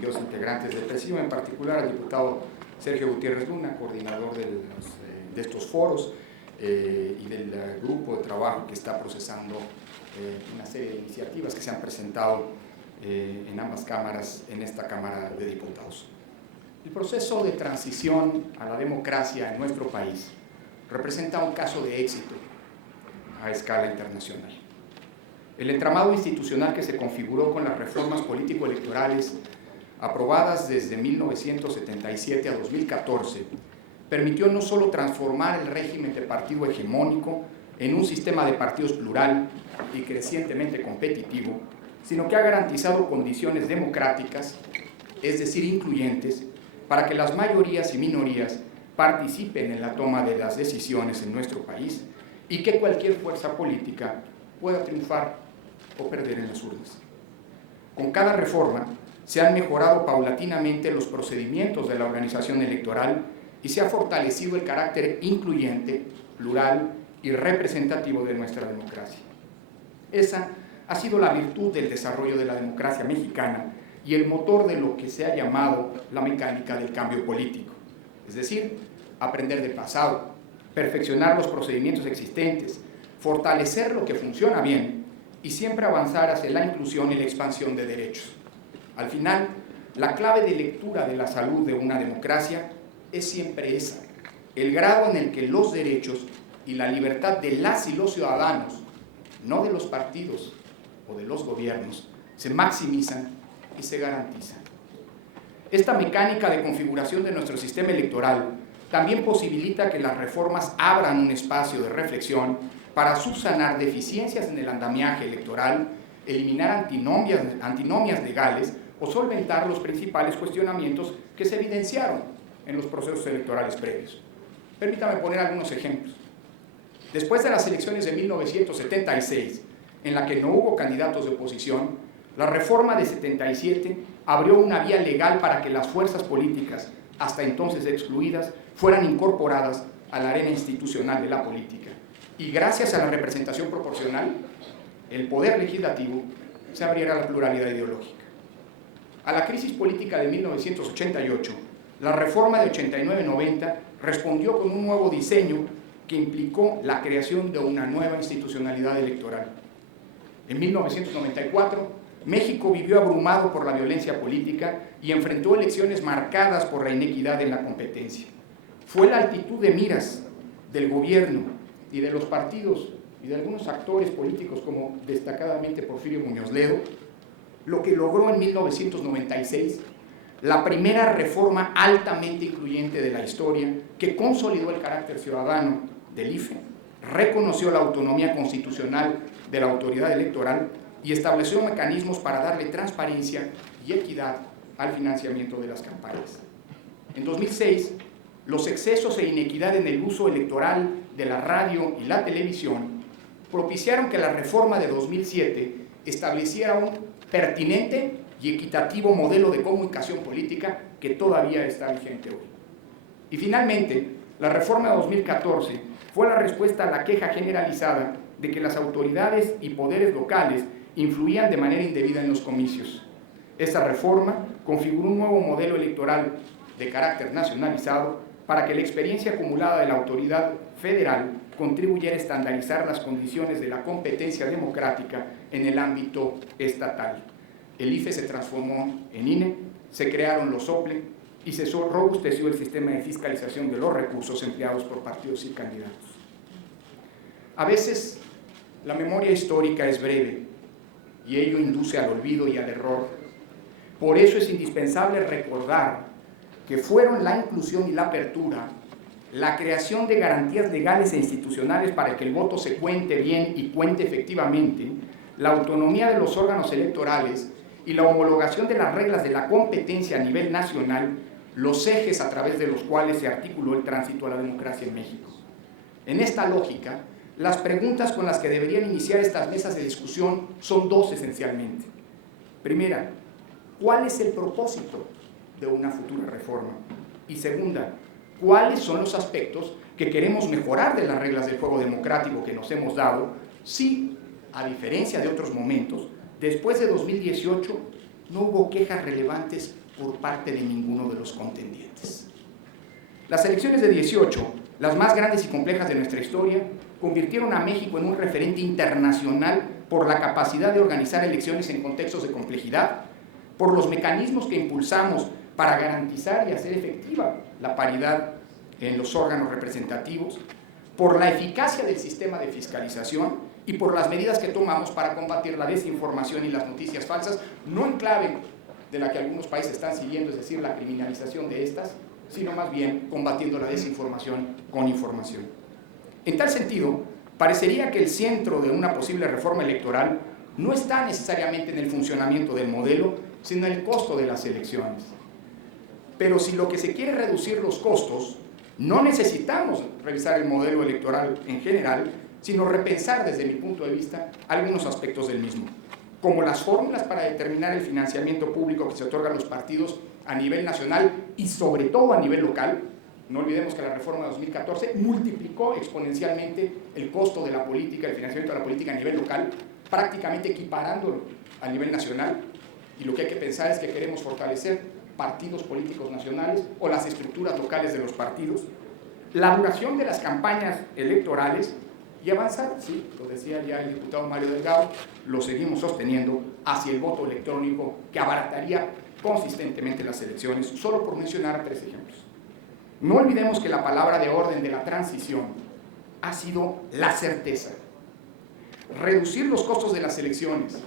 distinguidos integrantes del Presidium, en particular al diputado Sergio Gutiérrez Luna, coordinador de estos foros, y del grupo de trabajo que está procesando una serie de iniciativas que se han presentado en ambas cámaras, en esta Cámara de Diputados. El proceso de transición a la democracia en nuestro país representa un caso de éxito a escala internacional. El entramado institucional que se configuró con las reformas político-electorales aprobadas desde 1977 a 2014 permitió no solo transformar el régimen de partido hegemónico en un sistema de partidos plural y crecientemente competitivo, sino que ha garantizado condiciones democráticas, es decir, incluyentes, para que las mayorías y minorías participen en la toma de las decisiones en nuestro país y que cualquier fuerza política pueda triunfar o perder en las urnas. Con cada reforma se han mejorado paulatinamente los procedimientos de la organización electoral y se ha fortalecido el carácter incluyente, plural y representativo de nuestra democracia. Esa ha sido la virtud del desarrollo de la democracia mexicana y el motor de lo que se ha llamado la mecánica del cambio político, es decir, aprender del pasado, perfeccionar los procedimientos existentes, fortalecer lo que funciona bien y siempre avanzar hacia la inclusión y la expansión de derechos. Al final, la clave de lectura de la salud de una democracia es siempre esa, el grado en el que los derechos y la libertad de las y los ciudadanos, no de los partidos o de los gobiernos, se maximizan y se garantizan. Esta mecánica de configuración de nuestro sistema electoral también posibilita que las reformas abran un espacio de reflexión para subsanar deficiencias en el andamiaje electoral, eliminar antinomias legales o solventar los principales cuestionamientos que se evidenciaron en los procesos electorales previos. Permítame poner algunos ejemplos. Después de las elecciones de 1976, en la que no hubo candidatos de oposición, la reforma de 77 abrió una vía legal para que las fuerzas políticas, hasta entonces excluidas, fueran incorporadas a la arena institucional de la política. Y gracias a la representación proporcional, el poder legislativo se abriera a la pluralidad ideológica. A la crisis política de 1988, la reforma de 89-90 respondió con un nuevo diseño que implicó la creación de una nueva institucionalidad electoral. En 1994, México vivió abrumado por la violencia política y enfrentó elecciones marcadas por la inequidad en la competencia. Fue la altitud de miras del gobierno y de los partidos y de algunos actores políticos, como destacadamente Porfirio Muñoz Ledo, lo que logró en 1996 la primera reforma altamente incluyente de la historia que consolidó el carácter ciudadano del IFE, reconoció la autonomía constitucional de la autoridad electoral y estableció mecanismos para darle transparencia y equidad al financiamiento de las campañas. En 2006, los excesos e inequidad en el uso electoral de la radio y la televisión propiciaron que la reforma de 2007 estableciera un pertinente y equitativo modelo de comunicación política que todavía está vigente hoy. Y finalmente, la reforma de 2014 fue la respuesta a la queja generalizada de que las autoridades y poderes locales influían de manera indebida en los comicios. Esta reforma configuró un nuevo modelo electoral de carácter nacionalizado para que la experiencia acumulada de la autoridad federal contribuyera a estandarizar las condiciones de la competencia democrática en el ámbito estatal. El IFE se transformó en INE, se crearon los OPLE y se robusteció el sistema de fiscalización de los recursos empleados por partidos y candidatos. A veces la memoria histórica es breve y ello induce al olvido y al error. Por eso es indispensable recordar que fueron la inclusión y la apertura, la creación de garantías legales e institucionales para que el voto se cuente bien y cuente efectivamente, la autonomía de los órganos electorales y la homologación de las reglas de la competencia a nivel nacional, los ejes a través de los cuales se articuló el tránsito a la democracia en México. En esta lógica, las preguntas con las que deberían iniciar estas mesas de discusión son dos esencialmente. Primera, ¿cuál es el propósito de una futura reforma? Y segunda, ¿cuáles son los aspectos que queremos mejorar de las reglas del juego democrático que nos hemos dado si, a diferencia de otros momentos, después de 2018 no hubo quejas relevantes por parte de ninguno de los contendientes. Las elecciones de 18, las más grandes y complejas de nuestra historia, convirtieron a México en un referente internacional por la capacidad de organizar elecciones en contextos de complejidad, por los mecanismos que impulsamos para garantizar y hacer efectiva la paridad en los órganos representativos, por la eficacia del sistema de fiscalización y por las medidas que tomamos para combatir la desinformación y las noticias falsas, no en clave de la que algunos países están siguiendo, es decir, la criminalización de estas, sino más bien combatiendo la desinformación con información. En tal sentido, parecería que el centro de una posible reforma electoral no está necesariamente en el funcionamiento del modelo, sino en el costo de las elecciones. Pero si lo que se quiere es reducir los costos, no necesitamos revisar el modelo electoral en general, sino repensar desde mi punto de vista algunos aspectos del mismo, como las fórmulas para determinar el financiamiento público que se otorga a los partidos a nivel nacional y sobre todo a nivel local. No olvidemos que la reforma de 2014 multiplicó exponencialmente el costo de la política, el financiamiento de la política a nivel local, prácticamente equiparándolo a nivel nacional, y lo que hay que pensar es que queremos fortalecer partidos políticos nacionales o las estructuras locales de los partidos, la duración de las campañas electorales y avanzar, sí, lo decía ya el diputado Mario Delgado, lo seguimos sosteniendo, hacia el voto electrónico que abarataría consistentemente las elecciones, solo por mencionar 3 ejemplos. No olvidemos que la palabra de orden de la transición ha sido la certeza. Reducir los costos de las elecciones,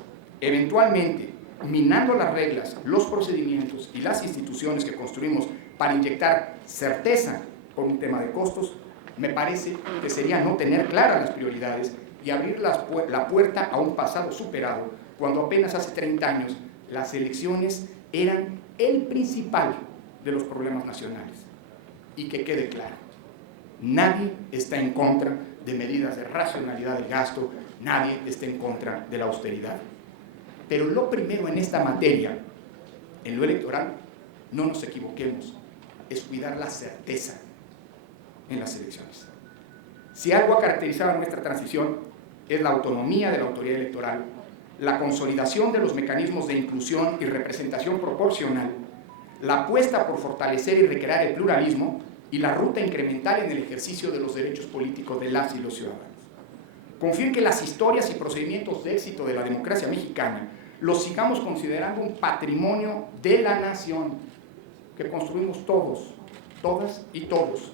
eventualmente minando las reglas, los procedimientos y las instituciones que construimos para inyectar certeza por un tema de costos, me parece que sería no tener claras las prioridades y abrir la puerta a un pasado superado, cuando apenas hace 30 años las elecciones eran el principal de los problemas nacionales. Y que quede claro, nadie está en contra de medidas de racionalidad del gasto, nadie está en contra de la austeridad. Pero lo primero en esta materia, en lo electoral, no nos equivoquemos, es cuidar la certeza en las elecciones. Si algo ha caracterizado a nuestra transición es la autonomía de la autoridad electoral, la consolidación de los mecanismos de inclusión y representación proporcional, la apuesta por fortalecer y recrear el pluralismo y la ruta incremental en el ejercicio de los derechos políticos de las y los ciudadanos. Confío en que las historias y procedimientos de éxito de la democracia mexicana los sigamos considerando un patrimonio de la nación que construimos todos, todas y todos,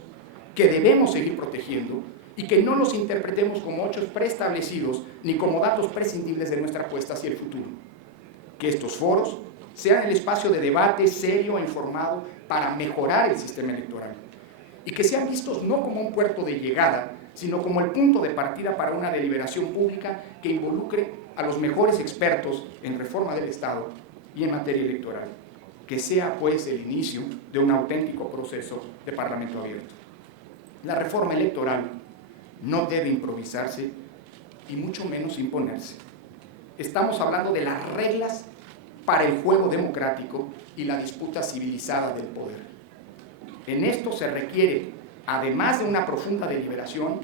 que debemos seguir protegiendo y que no los interpretemos como hechos preestablecidos ni como datos prescindibles de nuestra apuesta hacia el futuro. Que estos foros sean el espacio de debate serio e informado para mejorar el sistema electoral y que sean vistos no como un puerto de llegada, sino como el punto de partida para una deliberación pública que involucre a los mejores expertos en reforma del Estado y en materia electoral. Que sea, pues, el inicio de un auténtico proceso de parlamento abierto. La reforma electoral no debe improvisarse y mucho menos imponerse. Estamos hablando de las reglas para el juego democrático y la disputa civilizada del poder. En esto se requiere, además de una profunda deliberación,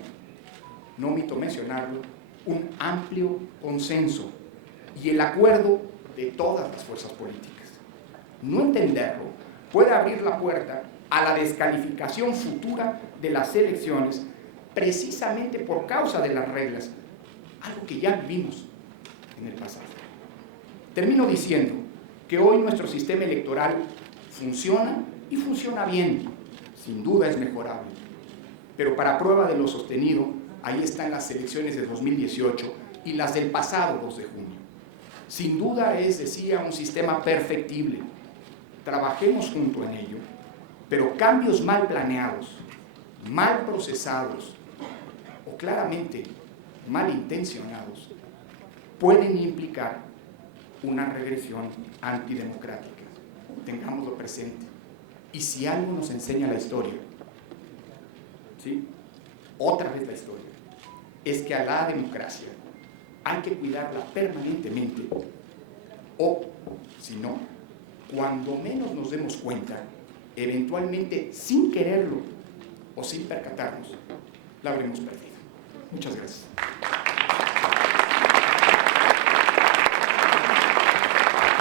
no omito mencionarlo, un amplio consenso y el acuerdo de todas las fuerzas políticas. No entenderlo puede abrir la puerta a la descalificación futura de las elecciones precisamente por causa de las reglas, algo que ya vivimos en el pasado. Termino diciendo que hoy nuestro sistema electoral funciona y funciona bien, sin duda es mejorable, pero para prueba de lo sostenido, ahí están las elecciones de 2018 y las del pasado 2 de junio. Sin duda es, decía, un sistema perfectible. Trabajemos junto en ello, pero cambios mal planeados, mal procesados o claramente mal intencionados pueden implicar una regresión antidemocrática. Tengámoslo presente. Y si algo nos enseña la historia, ¿sí? Otra vez la historia, es que a la democracia hay que cuidarla permanentemente o, si no, cuando menos nos demos cuenta, eventualmente sin quererlo o sin percatarnos, la habremos perdido. Muchas gracias.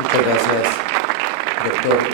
Muchas gracias, doctor.